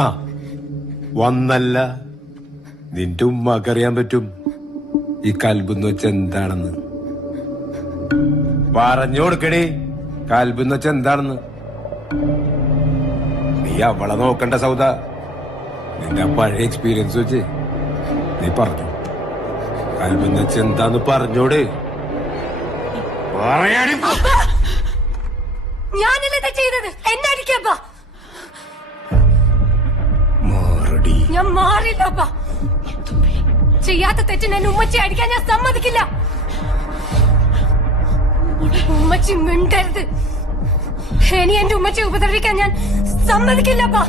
ആ വന്നല്ല നിന്റെ ഉമ്മക്കറിയാൻ പറ്റും ഈ കൽബെന്ന് വെച്ച എന്താണെന്ന്. പറഞ്ഞു കൊടുക്കണേ കൽബെന്ന് വെച്ച എന്താണെന്ന്. നീ അവളെ നോക്കണ്ട സൗദ. നിന്റെ പഴയ എക്സ്പീരിയൻസ് വെച്ച് നീ പറഞ്ഞു കൽബെന്ന് വെച്ച എന്താന്ന് പറഞ്ഞോട്. ഞാനല്ലേ ചെയ്തത്, എന്നടിക്കപ്പാ. ഞാൻ മാറില്ലപ്പാ. ചെയ്യാത്ത തെറ്റിന് എന്നെ ഉമ്മച്ചി അടിക്കാൻ ഞാൻ സമ്മതിക്കില്ല. ഉമ്മച്ചി മിണ്ടരുത്. ഇനി എന്റെ ഉമ്മച്ചി ഉപദ്രവിക്കാൻ ഞാൻ സമ്മതിക്കില്ലപ്പാ.